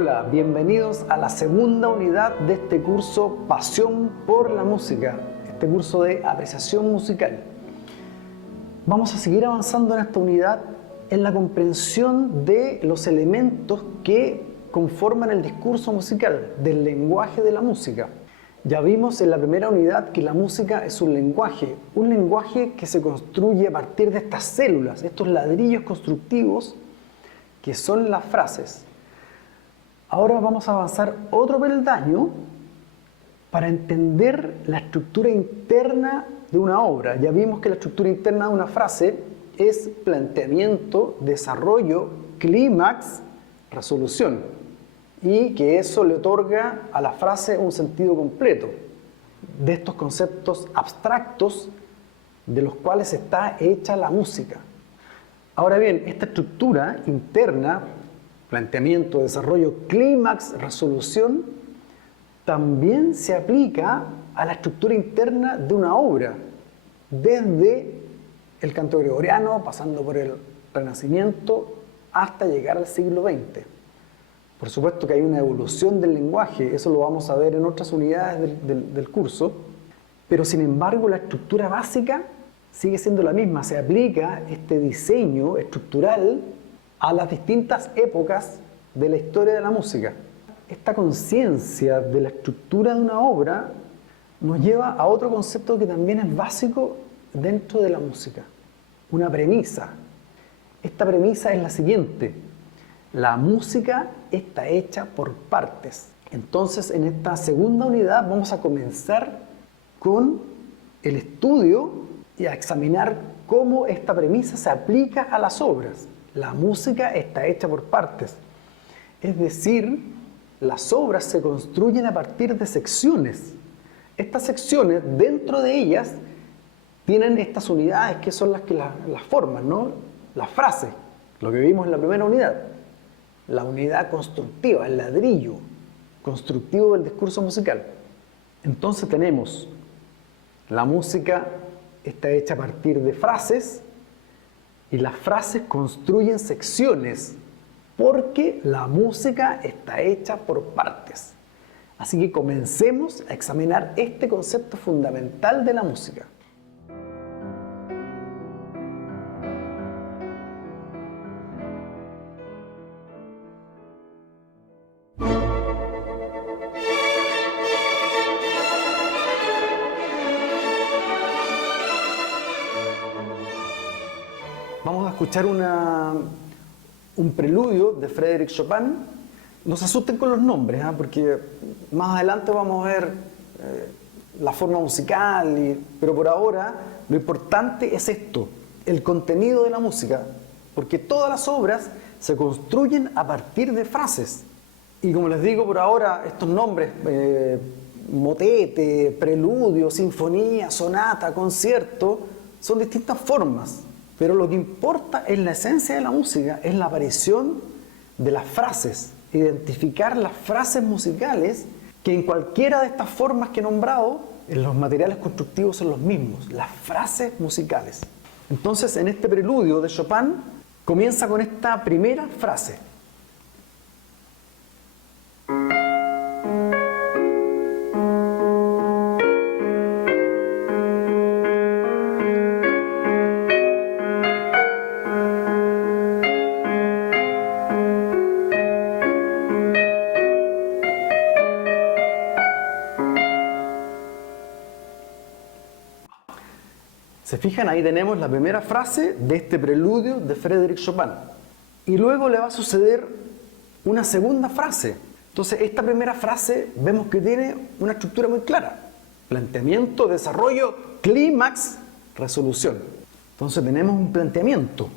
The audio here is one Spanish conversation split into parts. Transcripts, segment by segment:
Hola, bienvenidos a la segunda unidad de este curso Pasión por la Música, este curso de apreciación musical. Vamos a seguir avanzando en esta unidad en la comprensión de los elementos que conforman el discurso musical, del lenguaje de la música. Ya vimos en la primera unidad que la música es un lenguaje que se construye a partir de estas células, estos ladrillos constructivos que son las frases. Ahora vamos a avanzar otro peldaño para entender la estructura interna de una obra. Ya vimos que la estructura interna de una frase es planteamiento, desarrollo, clímax, resolución, y que eso le otorga a la frase un sentido completo de estos conceptos abstractos de los cuales está hecha la música. Ahora bien, esta estructura interna, planteamiento, desarrollo, clímax, resolución, también se aplica a la estructura interna de una obra, desde el canto gregoriano, pasando por el Renacimiento, hasta llegar al siglo XX. Por supuesto que hay una evolución del lenguaje, eso lo vamos a ver en otras unidades del curso, pero sin embargo la estructura básica sigue siendo la misma, se aplica este diseño estructural a las distintas épocas de la historia de la música. Esta conciencia de la estructura de una obra nos lleva a otro concepto que también es básico dentro de la música, una premisa. Esta premisa es la siguiente: la música está hecha por partes. Entonces, en esta segunda unidad vamos a comenzar con el estudio y a examinar cómo esta premisa se aplica a las obras. La música está hecha por partes, es decir, las obras se construyen a partir de secciones. Estas secciones, dentro de ellas, tienen estas unidades que son las que las forman, ¿no? Las frases, lo que vimos en la primera unidad. La unidad constructiva, el ladrillo constructivo del discurso musical. Entonces tenemos, la música está hecha a partir de frases, y las frases construyen secciones, porque la música está hecha por partes. Así que comencemos a examinar este concepto fundamental de la música. Vamos a escuchar un preludio de Frédéric Chopin. No se asusten con los nombres, porque más adelante vamos a ver la forma musical, pero por ahora lo importante es esto, el contenido de la música, porque todas las obras se construyen a partir de frases. Y como les digo, por ahora estos nombres, motete, preludio, sinfonía, sonata, concierto, son distintas formas. Pero lo que importa en la esencia de la música es la aparición de las frases, identificar las frases musicales que en cualquiera de estas formas que he nombrado, en los materiales constructivos son los mismos, las frases musicales. Entonces, en este preludio de Chopin, comienza con esta primera frase. ¿Se fijan? Ahí tenemos la primera frase de este preludio de Frédéric Chopin. Y luego le va a suceder una segunda frase. Entonces, esta primera frase vemos que tiene una estructura muy clara. Planteamiento, desarrollo, clímax, resolución. Entonces, tenemos un planteamiento.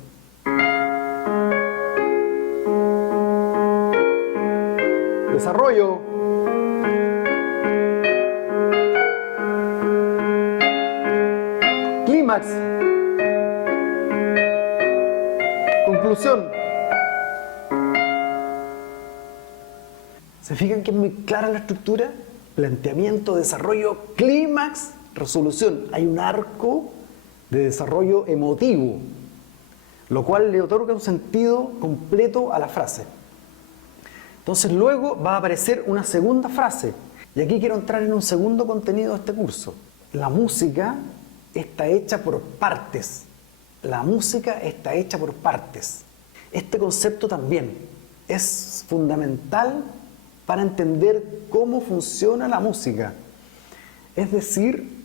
Desarrollo. Clímax. Conclusión. ¿Se fijan que es muy clara la estructura? Planteamiento, desarrollo, clímax, resolución. Hay un arco de desarrollo emotivo, lo cual le otorga un sentido completo a la frase. Entonces luego va a aparecer una segunda frase. Y aquí quiero entrar en un segundo contenido de este curso. La música está hecha por partes. La música está hecha por partes. Este concepto también es fundamental para entender cómo funciona la música. Es decir,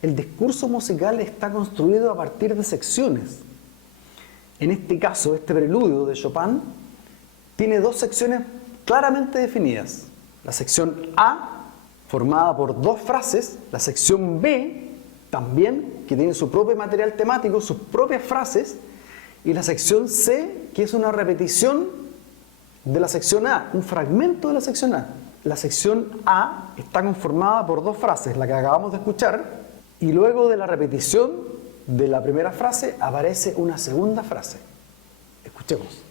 el discurso musical está construido a partir de secciones. En este caso, este preludio de Chopin tiene dos secciones claramente definidas. La sección A, formada por dos frases, la sección B, también, que tiene su propio material temático, sus propias frases, y la sección C, que es una repetición de la sección A, un fragmento de la sección A. La sección A está conformada por dos frases, la que acabamos de escuchar, y luego de la repetición de la primera frase aparece una segunda frase. Escuchemos.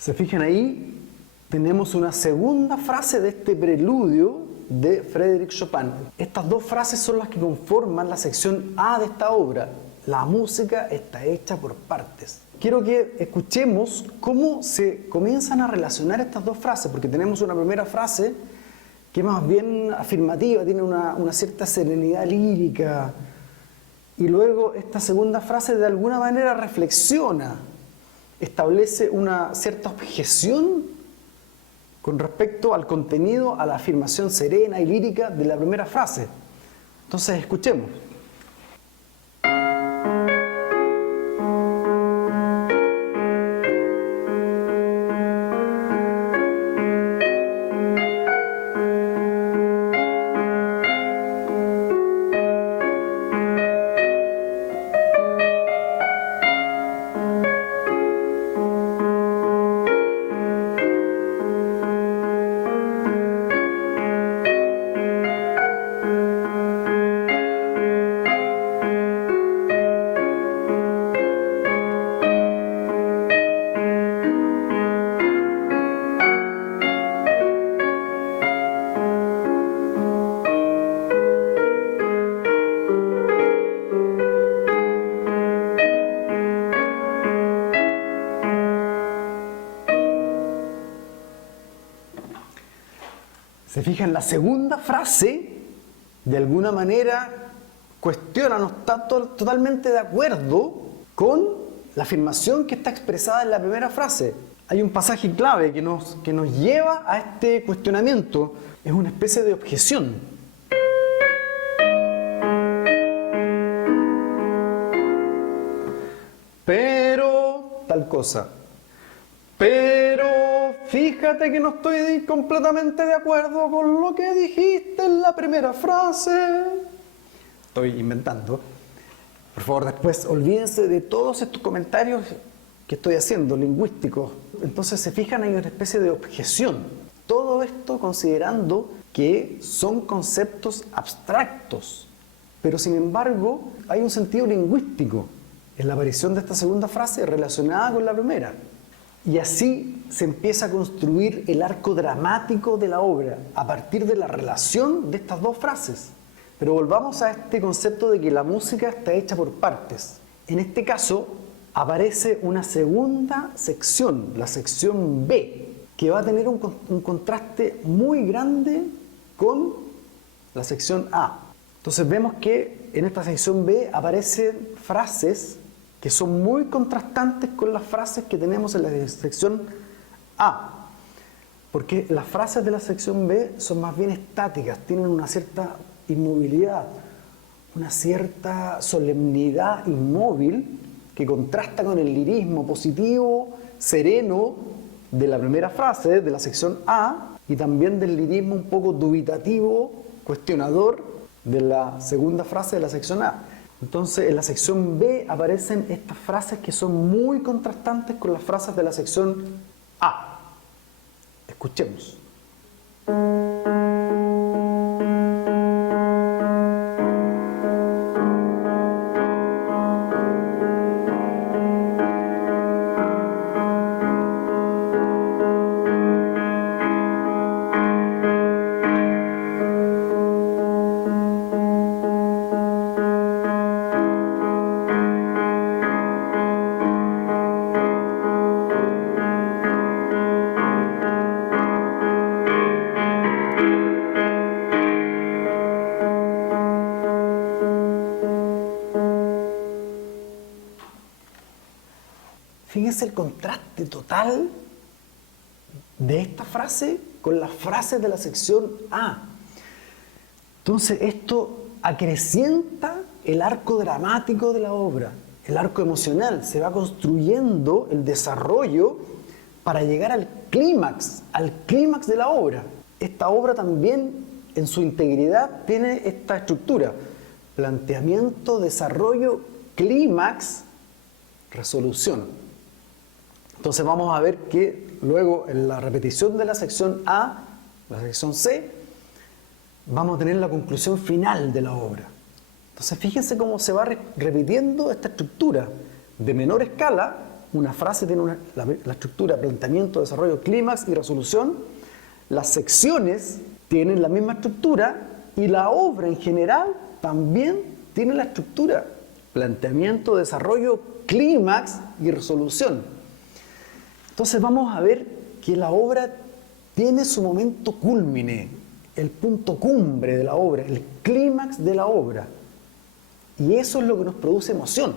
Se fijan ahí, tenemos una segunda frase de este preludio de Frédéric Chopin. Estas dos frases son las que conforman la sección A de esta obra. La música está hecha por partes. Quiero que escuchemos cómo se comienzan a relacionar estas dos frases, porque tenemos una primera frase que es más bien afirmativa, tiene una cierta serenidad lírica, y luego esta segunda frase de alguna manera reflexiona, establece una cierta objeción con respecto al contenido, a la afirmación serena y lírica de la primera frase. Entonces, escuchemos. Se fijan, la segunda frase, de alguna manera, cuestiona, no está totalmente de acuerdo con la afirmación que está expresada en la primera frase. Hay un pasaje clave que nos lleva a este cuestionamiento. Es una especie de objeción. Pero, tal cosa. Pero fíjate que no estoy completamente de acuerdo con lo que dijiste en la primera frase. Estoy inventando. Por favor, después olvídense de todos estos comentarios que estoy haciendo, lingüísticos. Entonces se fijan, hay una especie de objeción. Todo esto considerando que son conceptos abstractos, pero sin embargo hay un sentido lingüístico en la aparición de esta segunda frase relacionada con la primera. Y así se empieza a construir el arco dramático de la obra a partir de la relación de estas dos frases. Pero volvamos a este concepto de que la música está hecha por partes. En este caso aparece una segunda sección, la sección B, que va a tener un contraste muy grande con la sección A. Entonces vemos que en esta sección B aparecen frases que son muy contrastantes con las frases que tenemos en la sección A, porque las frases de la sección B son más bien estáticas, tienen una cierta inmovilidad, una cierta solemnidad inmóvil que contrasta con el lirismo positivo, sereno de la primera frase de la sección A y también del lirismo un poco dubitativo, cuestionador de la segunda frase de la sección A. Entonces, en la sección B aparecen estas frases que son muy contrastantes con las frases de la sección A. Escuchemos. Fíjense el contraste total de esta frase con las frases de la sección A. Entonces esto acrecienta el arco dramático de la obra, el arco emocional. Se va construyendo el desarrollo para llegar al clímax de la obra. Esta obra también en su integridad tiene esta estructura: planteamiento, desarrollo, clímax, resolución. Entonces vamos a ver que luego en la repetición de la sección A, la sección C, vamos a tener la conclusión final de la obra. Entonces fíjense cómo se va repitiendo esta estructura de menor escala. Una frase tiene la estructura planteamiento, desarrollo, clímax y resolución. Las secciones tienen la misma estructura y la obra en general también tiene la estructura planteamiento, desarrollo, clímax y resolución. Entonces vamos a ver que la obra tiene su momento cúlmine, el punto cumbre de la obra, el clímax de la obra. Y eso es lo que nos produce emoción.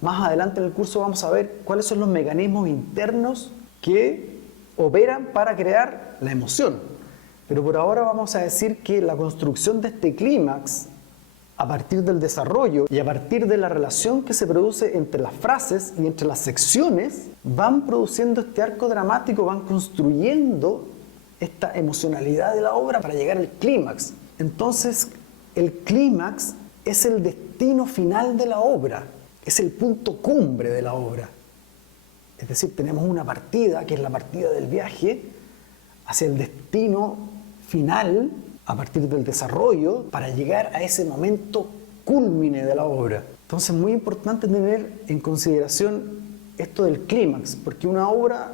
Más adelante en el curso vamos a ver cuáles son los mecanismos internos que operan para crear la emoción. Pero por ahora vamos a decir que la construcción de este clímax, a partir del desarrollo y a partir de la relación que se produce entre las frases y entre las secciones, van produciendo este arco dramático, van construyendo esta emocionalidad de la obra para llegar al clímax. Entonces, el clímax es el destino final de la obra, es el punto cumbre de la obra. Es decir, tenemos una partida, que es la partida del viaje, hacia el destino final, a partir del desarrollo, para llegar a ese momento cúlmine de la obra. Entonces es muy importante tener en consideración esto del clímax, porque una obra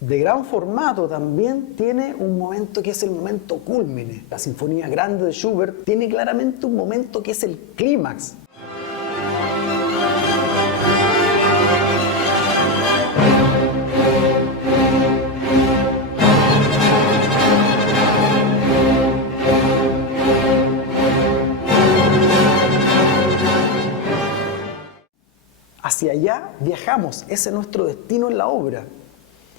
de gran formato también tiene un momento que es el momento cúlmine. La Sinfonía Grande de Schubert tiene claramente un momento que es el clímax. Hacia allá viajamos, ese es nuestro destino en la obra.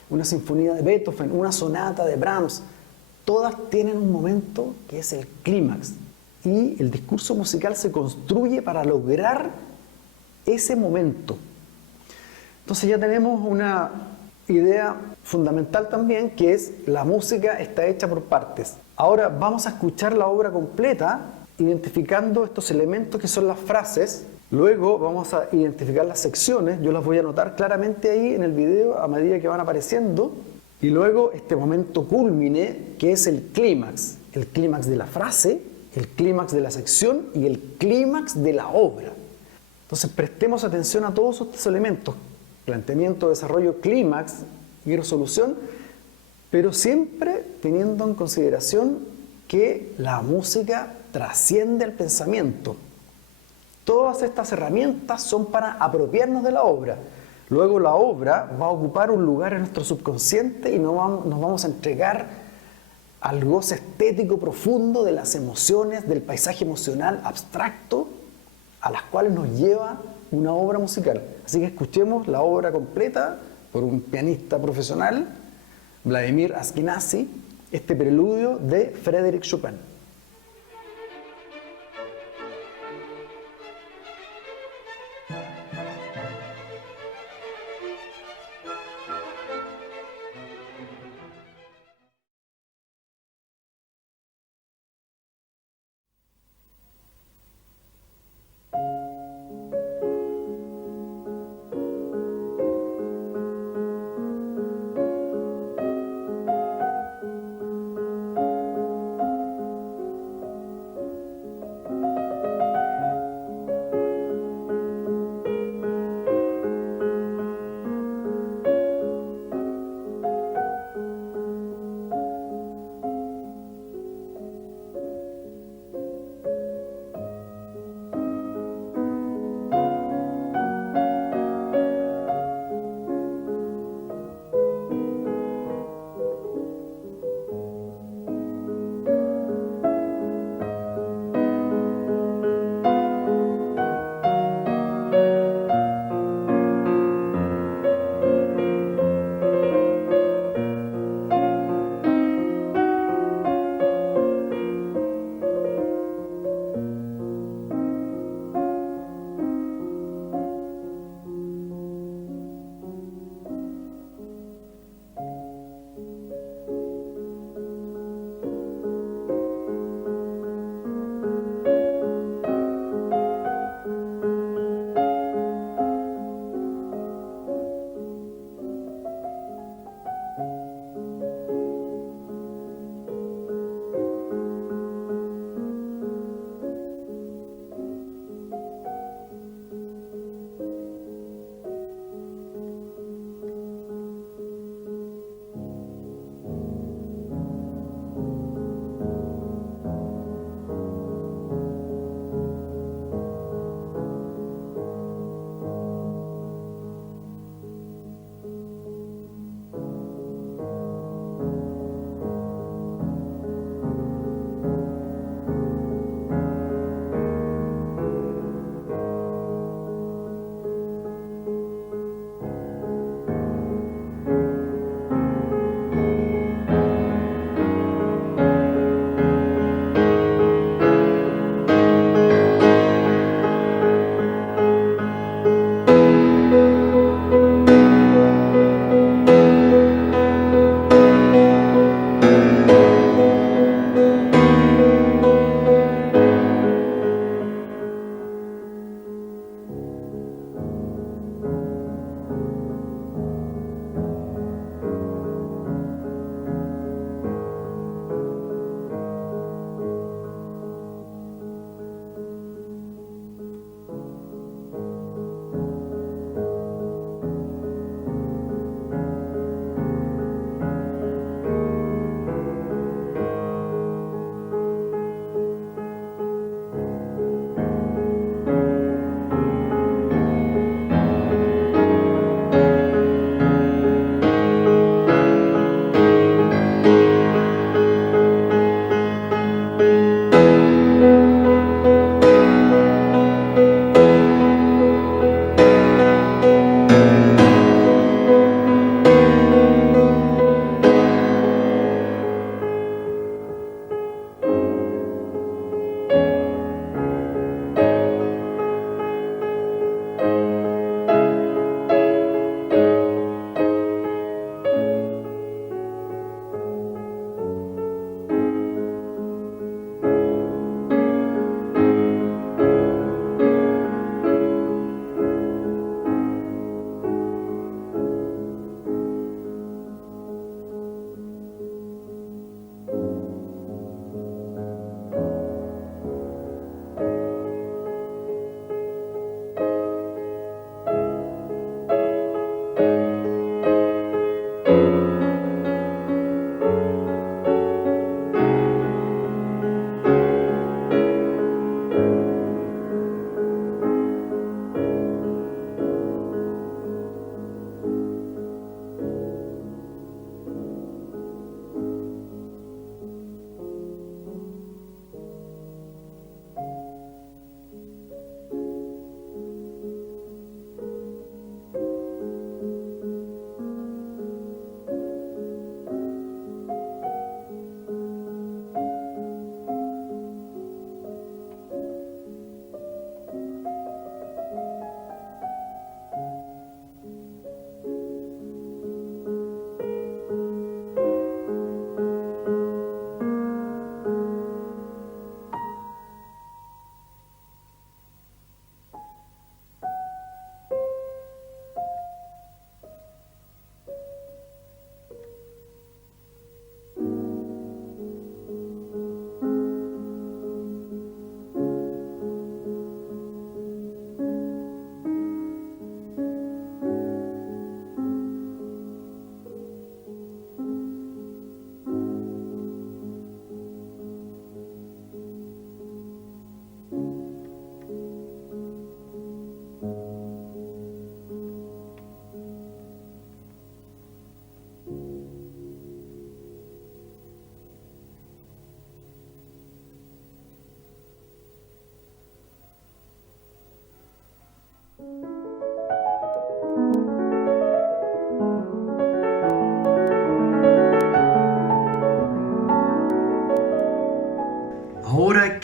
Una sinfonía de Beethoven, una sonata de Brahms, todas tienen un momento que es el clímax. Y el discurso musical se construye para lograr ese momento. Entonces ya tenemos una idea fundamental también, que es la música está hecha por partes. Ahora vamos a escuchar la obra completa, identificando estos elementos que son las frases. Luego vamos a identificar las secciones, yo las voy a anotar claramente ahí en el video a medida que van apareciendo. Y luego este momento cúlmine, que es el clímax de la frase, el clímax de la sección y el clímax de la obra. Entonces prestemos atención a todos estos elementos: planteamiento, desarrollo, clímax y resolución, pero siempre teniendo en consideración que la música trasciende el pensamiento. Todas estas herramientas son para apropiarnos de la obra. Luego la obra va a ocupar un lugar en nuestro subconsciente y nos vamos a entregar al goce estético profundo de las emociones, del paisaje emocional abstracto a las cuales nos lleva una obra musical. Así que escuchemos la obra completa por un pianista profesional, Vladimir Ashkenazy, este preludio de Frédéric Chopin.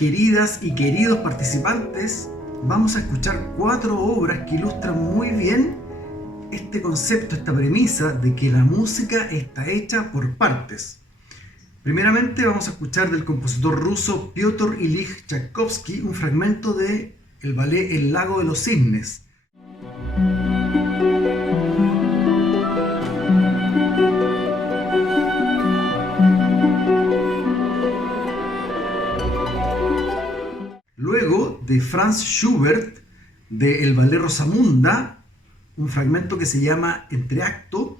queridas y queridos participantes, vamos a escuchar 4 obras que ilustran muy bien este concepto, esta premisa de que la música está hecha por partes. Primeramente vamos a escuchar del compositor ruso Piotr Ilich Tchaikovsky un fragmento de el ballet El lago de los cisnes. Luego de Franz Schubert de el ballet Rosamunda, un fragmento que se llama Entreacto.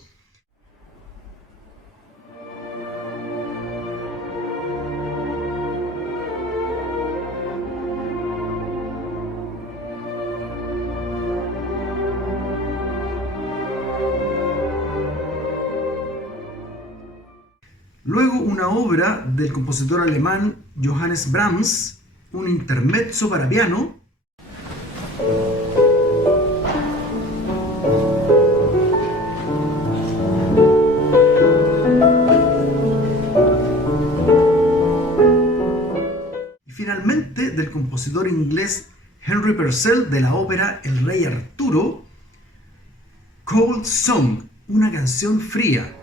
Luego una obra del compositor alemán Johannes Brahms, un intermezzo para piano. Y finalmente del compositor inglés Henry Purcell de la ópera El Rey Arturo, Cold Song, una canción fría.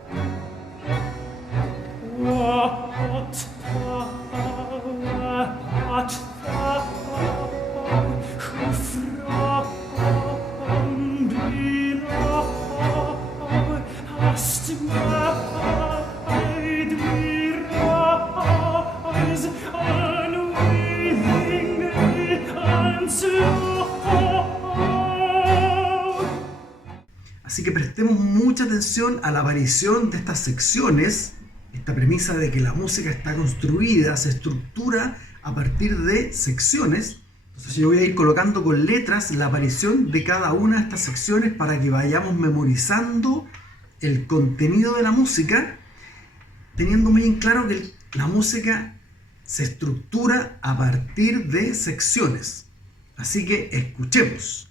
Así que prestemos mucha atención a la aparición de estas secciones, esta premisa de que la música está construida, se estructura a partir de secciones. Entonces yo voy a ir colocando con letras la aparición de cada una de estas secciones para que vayamos memorizando el contenido de la música, teniendo muy en claro que la música se estructura a partir de secciones. Así que escuchemos.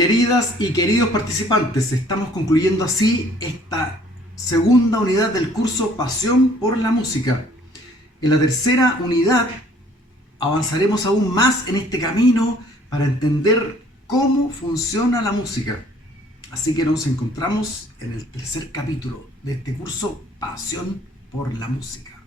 Queridas y queridos participantes, estamos concluyendo así esta segunda unidad del curso Pasión por la Música. En la tercera unidad avanzaremos aún más en este camino para entender cómo funciona la música. Así que nos encontramos en el tercer capítulo de este curso Pasión por la Música.